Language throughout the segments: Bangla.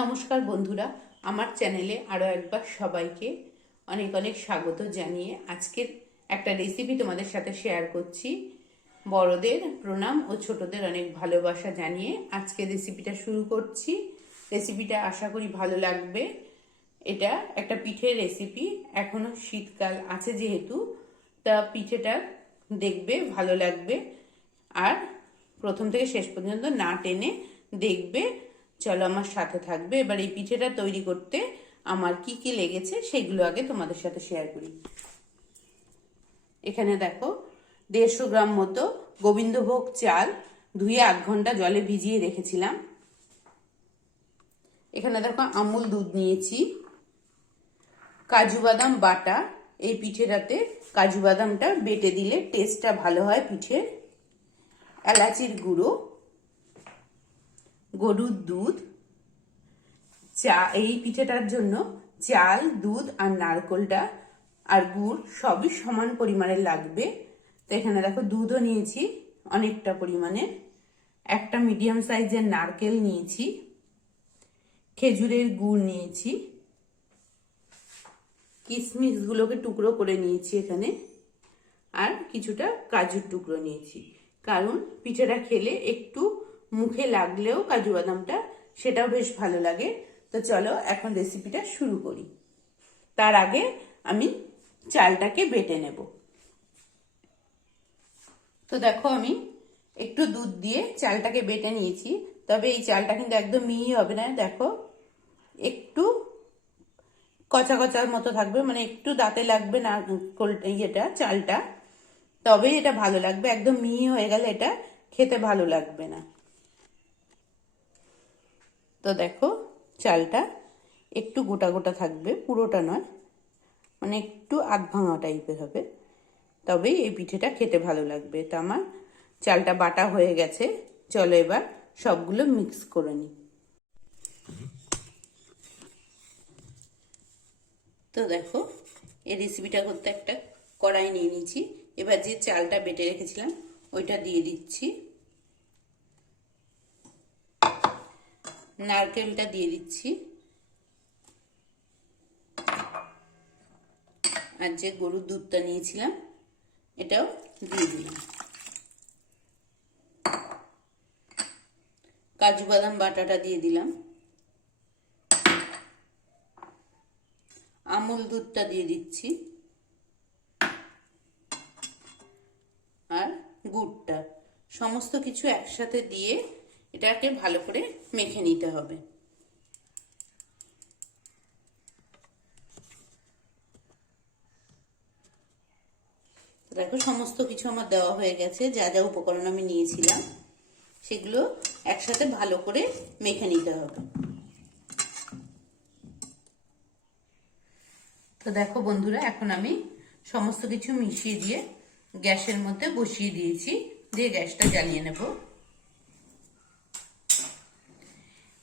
নমস্কার বন্ধুরা, আমার চ্যানেলে আরও একবার সবাইকে অনেক অনেক স্বাগত জানিয়ে আজকের একটা রেসিপি তোমাদের সাথে শেয়ার করছি। বড়দের প্রণাম ও ছোটদের অনেক ভালোবাসা জানিয়ে আজকের রেসিপিটা শুরু করছি। রেসিপিটা আশা করি ভালো লাগবে। এটা একটা পিঠের রেসিপি। এখনো শীতকাল আছে যেহেতু, তা পিঠেটা দেখবে ভালো লাগবে। আর প্রথম থেকে শেষ পর্যন্ত না টেনে দেখবে। চলো আমার সাথে থাকবে। এবার এই পিঠেটা তৈরি করতে আমার কি কি লেগেছে সেগুলো আগে তোমাদের সাথে শেয়ার করি। এখানে দেখো 150 গ্রাম মতো গোবিন্দভোগ চাল ধুয়ে 8 ঘন্টা জলে ভিজিয়ে রেখেছিলাম। এখানে দেখো আমুল দুধ নিয়েছি, কাজু বাদাম বাটা। এই পিঠেটাতে কাজু বাদামটা বেটে দিলে টেস্টটা ভালো হয় পিঠের। এলাচির গুঁড়ো, গরুর দুধ, চা। এই পিঠেটার জন্য চাল, দুধ আর নারকেলটা আর গুড় সবই সমান পরিমাণে লাগবে। তো এখানে দেখো দুধও নিয়েছি অনেকটা পরিমাণে, একটা মিডিয়াম সাইজের নারকেল নিয়েছি, খেজুরের গুড় নিয়েছি, কিশমিশগুলোকে টুকরো করে নিয়েছি এখানে, আর কিছুটা কাজুর টুকরো নিয়েছি। কারণ পিঠেটা খেলে একটু মুখে লাগলেও কাজু বাদামটা সেটাও বেশ ভালো লাগে। তো চলো এখন রেসিপিটা শুরু করি। তার আগে আমি চালটাকে বেটে নেব। তো দেখো আমি একটু দুধ দিয়ে চালটাকে বেটে নিয়েছি। তবে এই চালটা কিন্তু একদম মিহি হবে না, দেখো একটু কচা কচার মতো থাকবে, মানে একটু দাঁতে লাগবে না ইয়েটা চালটা, তবে এটা ভালো লাগবে। একদম মিহি হয়ে গেলে এটা খেতে ভালো লাগবে না। তো দেখো চালটা একটু গোটা গোটা থাকবে, পুরোটা নয়, মানে একটু আধ ভাঙা টাইপের হবে, তবেই এই পিঠেটা খেতে ভালো লাগবে। তো আমার চালটা বাটা হয়ে গেছে। চলো এবার সবগুলো মিক্স করে নিই। তো দেখো এই রেসিপিটা করতে একটা কড়াই নিয়ে নিয়েছি। এবার যে চালটা বেটে রেখেছিলাম ওইটা দিয়ে দিচ্ছি, নারকেলটা দিয়ে দিচ্ছি, আর যে গরুর দুধটা নিয়েছিলাম এটাও দিয়ে দিলাম, কাজু বাদাম বাটাটা দিয়ে দিলাম, আমুল দুধটা দিয়ে দিচ্ছি, আর গুড়টা। সমস্ত কিছু একসাথে দিয়ে এটাকে ভালো করে মেখে নিতে হবে। দেখো সমস্ত কিছু আমার দেওয়া হয়ে গেছে। যা যা উপকরণ আমি নিয়েছিলাম সেগুলো একসাথে ভালো করে মেখে নিতে হবে। তো দেখো বন্ধুরা, এখন আমি সমস্ত কিছু মিশিয়ে দিয়ে গ্যাসের মধ্যে বসিয়ে দিয়েছি, দিয়ে গ্যাসটা জ্বালিয়ে নেব।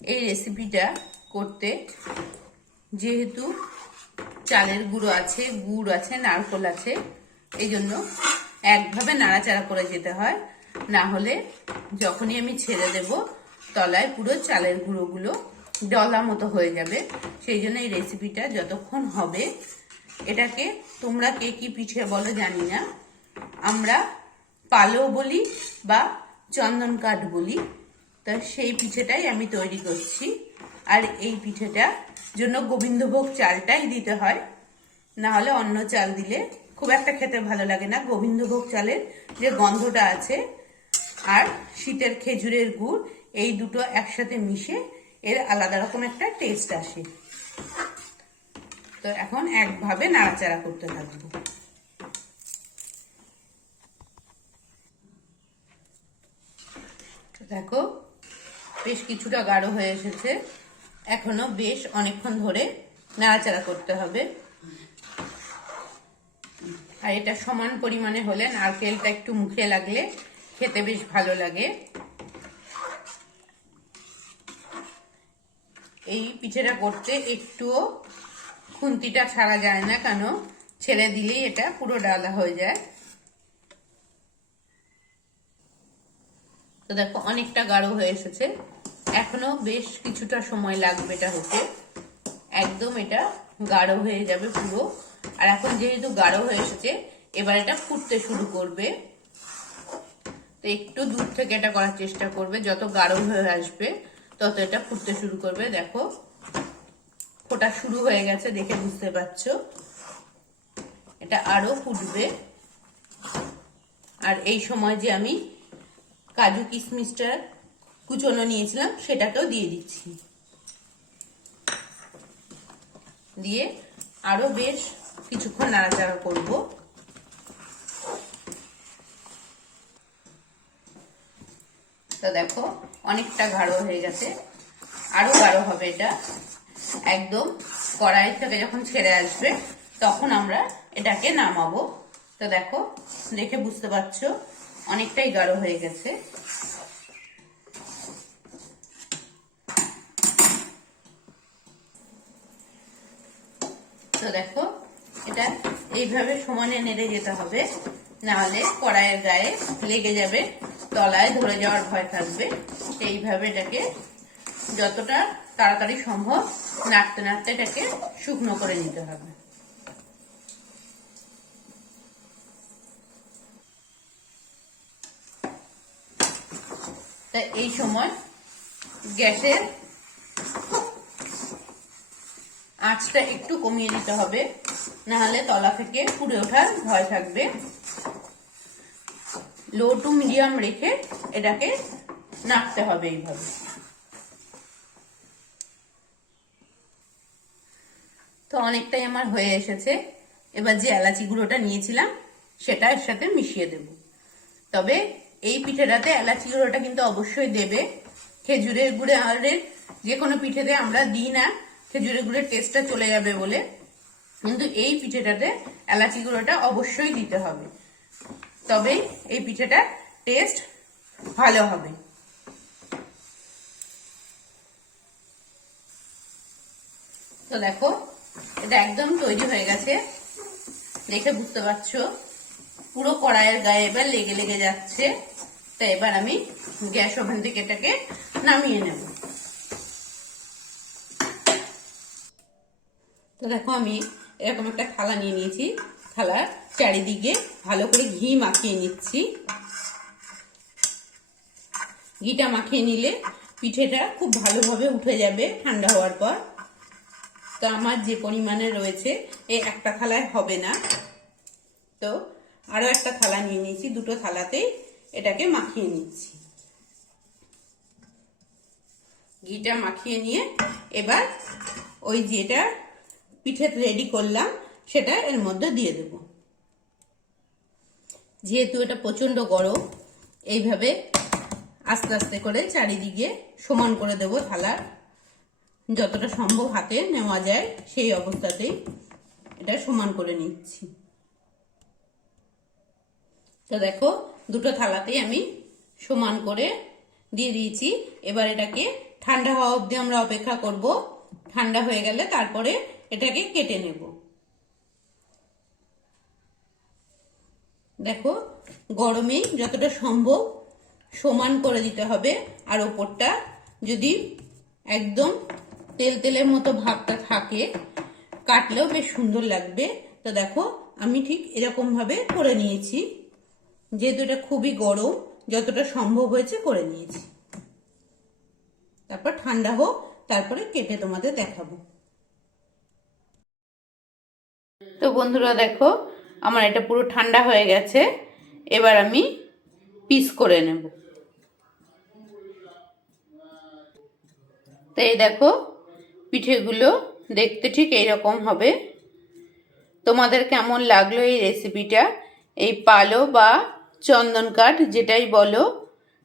এই রেসিপিটা করতে যেহেতু চালের গুঁড়ো আছে, গুড় আছে, নারকেল আছে, এই জন্য একভাবে নাড়াচাড়া করে যেতে হয়, না হলে যখনই আমি ছেড়ে দেব তলায় পুরো চালের গুঁড়োগুলো ডলা মতো হয়ে যাবে। সেই জন্য এই রেসিপিটা যতক্ষণ হবে, এটাকে তোমরা কে কি পিঠে বলো জানি না, আমরা পালো বলি বা চন্দন কাঠ বলি। তা সেই পিঠেটাই আমি তৈরি করছি। আর এই পিঠেটার জন্য গোবিন্দভোগ চালটাই দিতে হয়, না হলে অন্য চাল দিলে খুব একটা খেতে ভালো লাগে না। গোবিন্দভোগ চালের যে গন্ধটা আছে আর শীতের খেজুরের গুড়, এই দুটো একসাথে মিশে এর আলাদা রকম একটা টেস্ট আসে। তো এখন একভাবে নাড়াচাড়া করতে থাকবো। দেখো বেশ কিছুটা গাঢ় হয়ে এসেছে, এখনো বেশ অনেকক্ষণ ধরে নাড়াচাড়া করতে হবে। আর এটা সমান পরিমাণে হলে, নারকেলটা একটু মুখে লাগলে খেতে বেশ ভালো লাগে। এই পিঠেটা করতে একটুও খুন্তিটা ছাড়া যায় না, কেন ছেড়ে দিলেই এটা পুরো ডালা হয়ে যায়। তো দেখো অনেকটা গাঢ় হয়ে এসেছে। এখনো বেশ কিছুটা সময় লাগবে এটা হতে, একদম এটা গাঢ় হয়ে যাবে পুরো। আর এখন যেহেতু গাঢ় হয়ে এসেছে, এবার এটা ফুটতে শুরু করবে। তো একটু দূর থেকে এটা করার চেষ্টা করবে, যত গাঢ় হয়ে আসবে তত এটা ফুটতে শুরু করবে। দেখো ফোটা শুরু হয়ে গেছে, দেখে বুঝতে পারছো। এটা আরো ফুটবে। আর এই সময় যে আমি কাজু কিশমিশটা কুচনো নিয়েছিলাম সেটাকেও দিয়ে দিচ্ছি, দিয়ে আরো বেশ কিছুক্ষণ নাড়াচাড়া করব। তো দেখো অনেকটা গাঢ় হয়ে গেছে, আরো গাঢ় হবে এটা। একদম কড়াই থেকে যখন ছেড়ে আসবে তখন আমরা এটাকে নামাবো। তো দেখো দেখে বুঝতে পারছো অনেকটাই গাঢ় হয়ে গেছে। তো দেখো এটা এইভাবে সমানে নেড়ে যেতে হবে, নাহলে কড়াইয়ের গায়ে লেগে যাবে, তলায় ধরে যাওয়ার ভয় থাকবে। এইভাবে এটাকে যতটা তাড়াতাড়ি সম্ভব নাড়তে নাড়তে এটাকে শুকনো করে নিতে হবে। তাই এই সময় গ্যাসের আঁচটা একটু কমিয়ে দিতে হবে, নাহলে তলা থেকে পুড়ে ওঠার ভয় থাকবে। লো টু মিডিয়াম রেখে এটাকে নাড়তে হবে এইভাবে। তো অনেকটাই আমার হয়ে এসেছে। এবার যে এলাচি গুঁড়োটা নিয়েছিলাম সেটা এর সাথে মিশিয়ে দেব। তবে এই পিঠেটাতে এলাচি গুঁড়োটা কিন্তু অবশ্যই দেবে। খেজুরের গুড়ের যে কোনো পিঠেতে আমরা দিই না, খেজুরের গুড়ের টেস্টটা চলে যাবে বলে, কিন্তু এই পিঠেটাতে এলাচি গুঁড়োটা অবশ্যই দিতে হবে, তবেই এই পিঠেটার টেস্ট ভালো হবে। তো দেখো এটা একদম তৈরি হয়ে গেছে, দেখে বুঝতে পারছো পুরো কড়াইয়ের গায়ে এবার লেগে লেগে যাচ্ছে। তো এবার আমি গ্যাস ওভেন থেকে এটাকে নামিয়ে নেব। তো দেখো আমি এরকম একটা থালা নিয়ে নিয়েছি, থালার চারিদিকে ভালো করে ঘি মাখিয়ে নিচ্ছি। ঘিটা মাখিয়ে নিলে পিঠেটা খুব ভালোভাবে উঠে যাবে ঠান্ডা হওয়ার পর। তো আমার যে পরিমাণে রয়েছে এই একটা থালায় হবে না, তো আরো একটা থালা নিয়ে নিয়েছি, দুটো থালাতেই এটাকে মাখিয়ে নিচ্ছি। ঘিটা মাখিয়ে নিয়ে এবার ওই যেটা পিঠে রেডি করলাম সেটা এর মধ্যে দিয়ে দেব। যেহেতু এটা প্রচন্ড গরম, এইভাবে আস্তে আস্তে করে চারিদিকে সমান করে দেব থালার, যতটা সম্ভব হাতে নেওয়া যায় সেই অবস্থাতেই এটা সমান করে নিচ্ছি। তো দেখো দুটো থালাতেই আমি সমান করে দিয়ে দিয়েছি। এবার এটাকে ঠান্ডা হওয়া অবধি আমরা অপেক্ষা করব। ঠান্ডা হয়ে গেলে তারপরে এটাকে কেটে নেব। দেখো গরমে যতটা সম্ভব সমান করে দিতে হবে, আর ওপরটা যদি একদম তেল তেলের মতো ভাবটা থাকে কাটলেও বেশ সুন্দর লাগবে। তো দেখো আমি ঠিক এরকম ভাবে করে নিয়েছি, যেহেতু এটা খুবই গরম যতটা সম্ভব হয়েছে করে নিয়েছি। তারপর ঠান্ডা হোক, তারপরে কেটে তোমাদের দেখাবো। তো বন্ধুরা দেখো আমার এটা পুরো ঠান্ডা হয়ে গেছে, এবার আমি পিস করে নেব। তো এই দেখো পিঠেগুলো দেখতে ঠিক এইরকম হবে। তোমাদের কেমন লাগলো এই রেসিপিটা? এই পালো বা চন্দন কাঠ যেটাই বলো,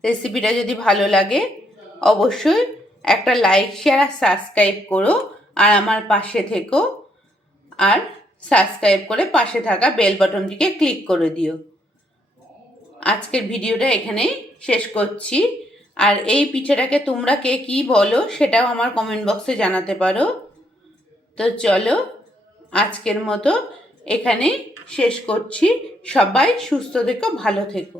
রেসিপিটা যদি ভালো লাগে অবশ্যই একটা লাইক শেয়ার আর সাবস্ক্রাইব করো, আর আমার পাশে থেকো, আর সাবস্ক্রাইব করে পাশে থাকা বেল বাটনটিকে ক্লিক করে দিও। আজকের ভিডিওটা এখানেই শেষ করছি। আর এই পিঠেটাকে তোমরা কে কি বলো সেটাও আমার কমেন্ট বক্সে জানাতে পারো। তো চলো আজকের মতো এখানেই শেষ করছি। সবাই সুস্থ থেকো, ভালো থেকো।